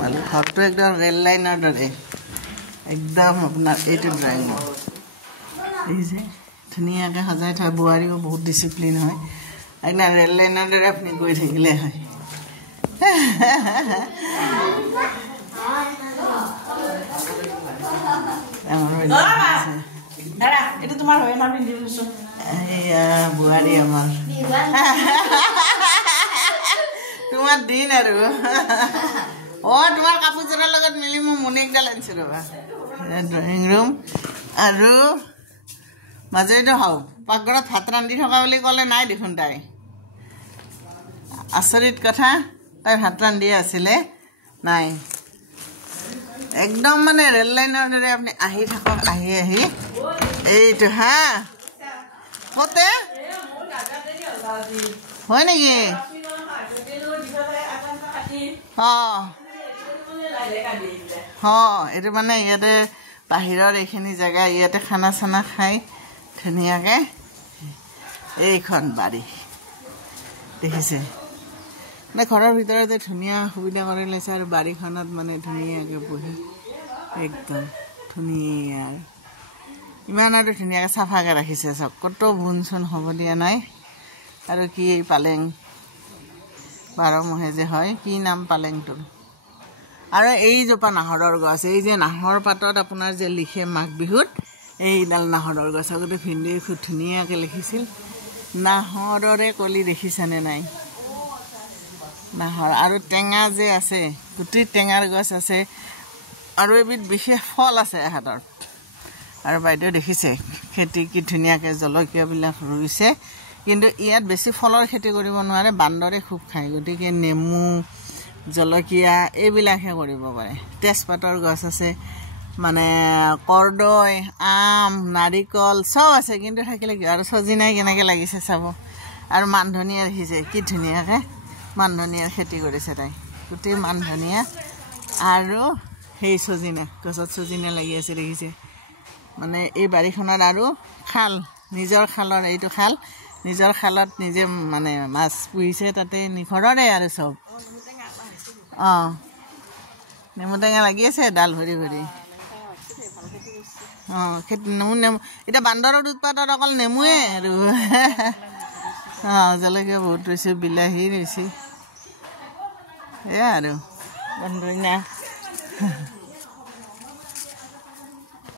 मालूम घरটো একদম ৰেল লাইনৰ দৰে একদম আপোনাৰ এইটো ড্ৰয়িং ৰুম এই যে ধুনীয়াকৈ সজাই থোৱা বুৱাৰীও বহুত ডিসিপ্লিন হয় আইনা ৰেল লাইনৰ দৰে আপুনি গৈ থাকিলে হয় দাদা এটা তোমাৰ হয় না পিন্ধি লৈছো এইয়া বুৱাৰী আমাৰ তোমাৰ দিন আৰু ও তোমাৰ কাপোৰৰ লগত মিলি মই মুনিক ডাল আনছো ৰবা ড্ৰয়িং ৰুম আৰু মাজেটো হাও পাকঘৰত ভাত ৰান্ধি থকা বুলি ক'লে নাই দেখোন তাই আচৰিত কথা তাই ভাত ৰান্ধি আছিলে নাই একদম মানে ৰেল লাইনৰ দৰে আপুনি আহি থাকক আহি আহি এইটো হা কতে হয় নেকি এইটো মানে ইয়াতে বাহিৰৰ এইখিনি জেগা ইয়াতে খানা চানা খাই ধুনীয়াকে এইখন বাৰী দেখিছে মানে ঘৰৰ ভিতৰতে ধুনীয়া সুবিধা কৰি লৈছে আৰু বাৰীখনত মানে ধুনীয়াকে বহি একদম ধুনীয়া ইমান আৰু ধুনীয়াকে চাফাকে ৰাখিছে চব কত বুন চুন হ'ব দিয়া নাই আৰু কি পালেং 12 মাহে যে হয় কি নাম পালেংটোৰ আৰু এই জোপা নাহৰৰ গছ এই যে নাহৰ পাতত আপোনাৰ যে লিখে মাঘ বিহুত এইডাল নাহৰৰ গছ আগতে ভিন্দি খুব ধুনীয়াকে লিখিছিল নাহৰৰে কলি দেখিছানে নাই নাহৰ আৰু টেঙা যে আছে গুটি টেঙাৰ গছ আছে আৰু এবিধ বিশেষ ফল আছে হাতৰ আৰু বাইদেউ দেখিছে খেতি কি ধুনীয়াকে জলকীয়া বিলাক ৰুইছে কিন্তু ইয়াত বেছি ফলৰ খেতি কৰিব নোৱাৰে বান্দৰে খুব খায় গতিকে নেমু জলকীয়া এইবিলাকহে কৰিব পাৰে তেজপাতৰ গছ আছে মানে কৰদৈ আম নাৰিকল সব আছে কিন্তু থাকিলে কি আৰু সজিনাই কেনেকৈ লাগিছে চাব আৰু মানধনিয়া দেখিছে কি ধুনীয়াকে মানধনিয়াৰ খেতি কৰিছে তাই গোটেই মানধনিয়া আৰু সেই সজিনা গছত সজিনা লাগি আছে দেখিছে মানে এই বাৰীখনত আৰু খাল নিজৰ খালৰ এইটো খাল নিজৰ খালত নিজে মানে মাছ পুহিছে তাতে নিখৰৰে আৰু সব নেমু টেঙা লাগি আছে ডাল ভৰি ভৰি নেমু এতিয়া বান্দৰৰ উৎপাদত অকল নেমুৱে আৰু জলকীয়া বহুত ৰৈছে বিলাহী ৰৈছে এয়া আৰু বন্ধুনা